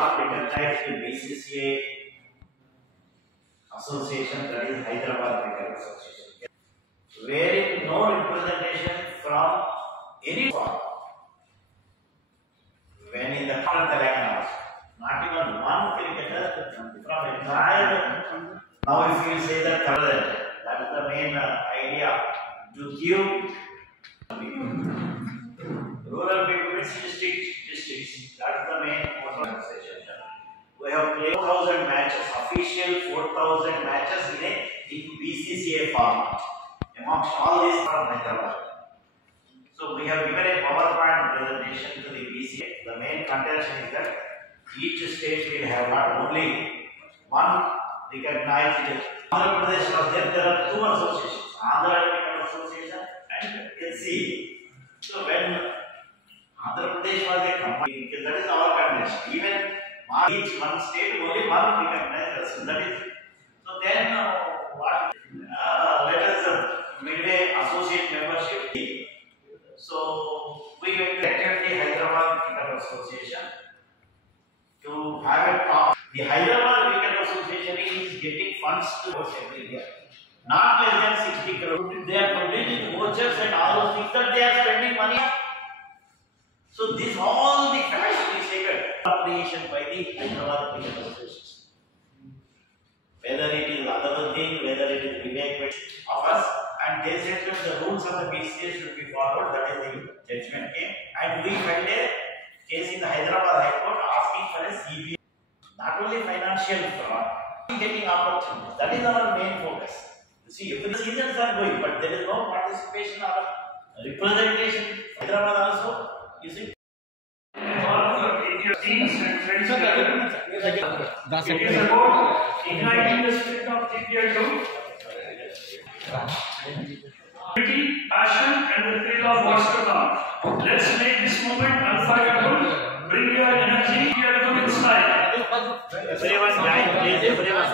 not recognized in BCCA association, that is Hyderabad Cricket Association, wherein no representation from any form. When in the Telangana, not even one cricketer from entire. Now, if you say that that is the main idea to give rural people districts. That is the main organization. We have played 4,000 matches, official 4,000 matches in BCCA format amongst all these from Hyderabad. So we have given a PowerPoint presentation to the BCCA. The main contention is that each state will have not only one recognized. Andhra Pradesh was there are two associations, Andhra Cricket Association and LCA. So when Andhra Pradesh was a company, that is our condition. Even each one state only one recognized. So that is so. Then what? Let us midway associate membership. So we elected the Hyderabad Cricket Association to have a talk. The Hyderabad Cricket Association is getting funds to us every year, not less than 60 crore. They are producing vouchers and all those things that they are spending money. So this all the cash is taken creation by the Hyderabad Cricket Association. Whether it is other thing, whether it is Vivek of us, and they said that the rules of the BCCA should be followed. That is the judgment came, and we filed a case in the Hyderabad High Court asking for a CBI. Not only financial fraud, getting opportunities. That is our main focus. You see, every seasons are going, but there is no participation or representation. Hyderabad also, you see. Teams and friends. It is about igniting the spirit of TPI2. Passion and the thrill of what's to come. Let's make this moment unforgettable. Bring your energy here to its style. Everyone join, please. Everyone.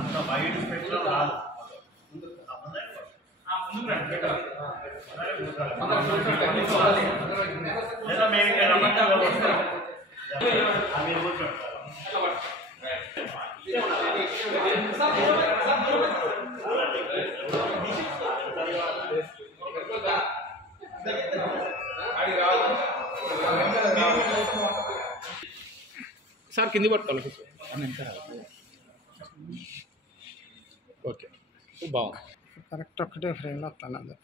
అంత wide spectrum రాదు. లేదా మేము ఇక్కడ రమ్మంటారు మీరు కూర్చోండి. Sir కింది పట్టుకోవాలి ఓకే బాగుంది కరెక్ట్ ఒక్కటే ఫ్రేమ్లో వస్తాను అది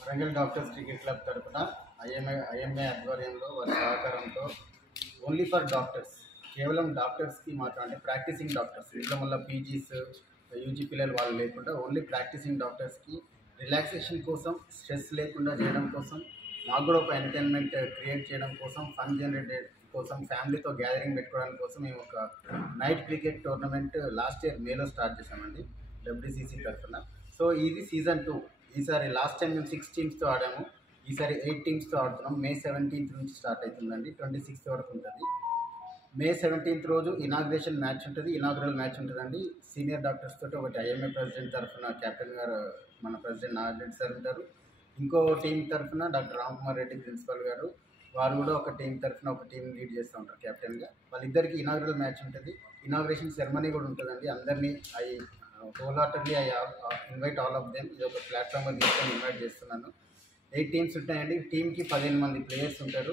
వరంగల్ డాక్టర్స్ క్రికెట్ క్లబ్ తరఫున ఐఎంఏ ఆధ్వర్యంలో వారి సహకారంతో ఓన్లీ ఫర్ డాక్టర్స్, కేవలం డాక్టర్స్కి మాత్రం, అంటే ప్రాక్టీసింగ్ డాక్టర్స్, ఇంట్లో మళ్ళీ పీజీస్ యూజీ పిల్లలు వాళ్ళు లేకుండా ఓన్లీ ప్రాక్టీసింగ్ డాక్టర్స్కి రిలాక్సేషన్ కోసం, స్ట్రెస్ లేకుండా చేయడం కోసం, మాకు కూడా ఒక ఎంటర్టైన్మెంట్ క్రియేట్ చేయడం కోసం, ఫన్ జనరేట్ కోసం, ఫ్యామిలీతో గ్యాదరింగ్ పెట్టుకోవడం కోసం మేము ఒక night cricket tournament last year మేలో స్టార్ట్ చేసామండి WCC తరఫున. సో ఇది సీజన్ 2. ఈసారి లాస్ట్ టైం మేము 6 టీమ్స్తో ఆడాము, ఈసారి 8 టీమ్స్తో ఆడుతున్నాం. May 17th నుంచి స్టార్ట్ అవుతుందండి, 26th వరకు ఉంటుంది. May 17th రోజు ఇనాగ్రేషన్ మ్యాచ్ ఉంటుంది, ఇనాగ్రల్ మ్యాచ్ ఉంటుందండి. సీనియర్ డాక్టర్స్ తోటి ఒకటి ఐఎంఏ ప్రెసిడెంట్ తరఫున కెప్టెన్ గారు మన ప్రెసిడెంట్ నాగారెడ్డి సార్ ఉంటారు. ఇంకో టీం తరఫున డాక్టర్ రామ్కుమార్ రెడ్డి ప్రిన్సిపల్ గారు, వారు కూడా ఒక టీం తరఫున ఒక టీం లీడ్ చేస్తూ ఉంటారు కెప్టెన్గా. వాళ్ళిద్దరికి ఇనాగ్రల్ మ్యాచ్ ఉంటుంది. ఇనాగ్రేషన్ సెరమనీ కూడా ఉంటుందండి. అందరినీ హోల్హార్టెడ్లీ ఇన్వైట్ ఆల్ ఆఫ్ దెమ్. ఇది ఒక ప్లాట్ఫామ్గా తీసుకొని ఇన్వైట్ చేస్తున్నాను. 8 టీమ్స్ ఉంటాయండి. టీంకి 15 మంది ప్లేయర్స్ ఉంటారు.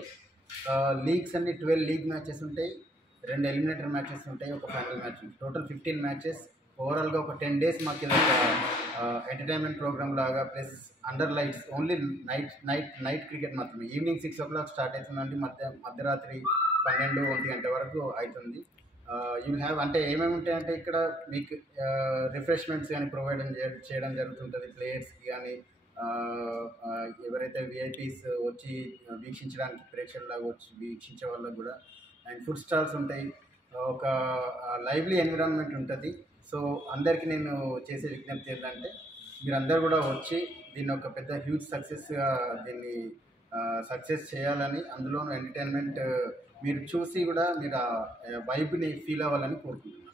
లీగ్స్ అన్ని 12 లీగ్ మ్యాచెస్ ఉంటాయి, 2 ఎలిమినేటర్ మ్యాచెస్ ఉంటాయి, ఒక ఫైనల్ మ్యాచ్ ఉంటుంది. Total 15 matches. ఓవరాల్గా ఒక 10 days మాకు ఇది ఒక ఎంటర్టైన్మెంట్ ప్రోగ్రామ్ లాగా, plus under lights, only night cricket మాత్రమే. ఈవినింగ్ 6 o'clock స్టార్ట్ అవుతుందండి, మధ్యరాత్రి 12-1 గంట వరకు అవుతుంది. యూ హ్యావ్ అంటే ఏమేమి ఉంటాయంటే ఇక్కడ మీకు రిఫ్రెష్మెంట్స్ కానీ ప్రొవైడ్ చేయడం జరుగుతుంటుంది ప్లేయర్స్కి కానీ ఎవరైతే విఐపీస్ వచ్చి వీక్షించడానికి ప్రేక్షకులాగా వచ్చి వీక్షించే వాళ్ళకు కూడా. అండ్ ఫుడ్ స్టాల్స్ ఉంటాయి, ఒక లైవ్లీ ఎన్విరాన్మెంట్ ఉంటుంది. సో అందరికీ నేను చేసే విజ్ఞప్తి ఏంటంటే మీరందరూ కూడా వచ్చి దీన్ని ఒక పెద్ద హ్యూజ్ సక్సెస్గా దీన్ని సక్సెస్ చేయాలని, అందులోనూ ఎంటర్టైన్మెంట్ మీరు చూసి కూడా మీరు ఆ వైబ్ని ఫీల్ అవ్వాలని కోరుకుంటున్నాను.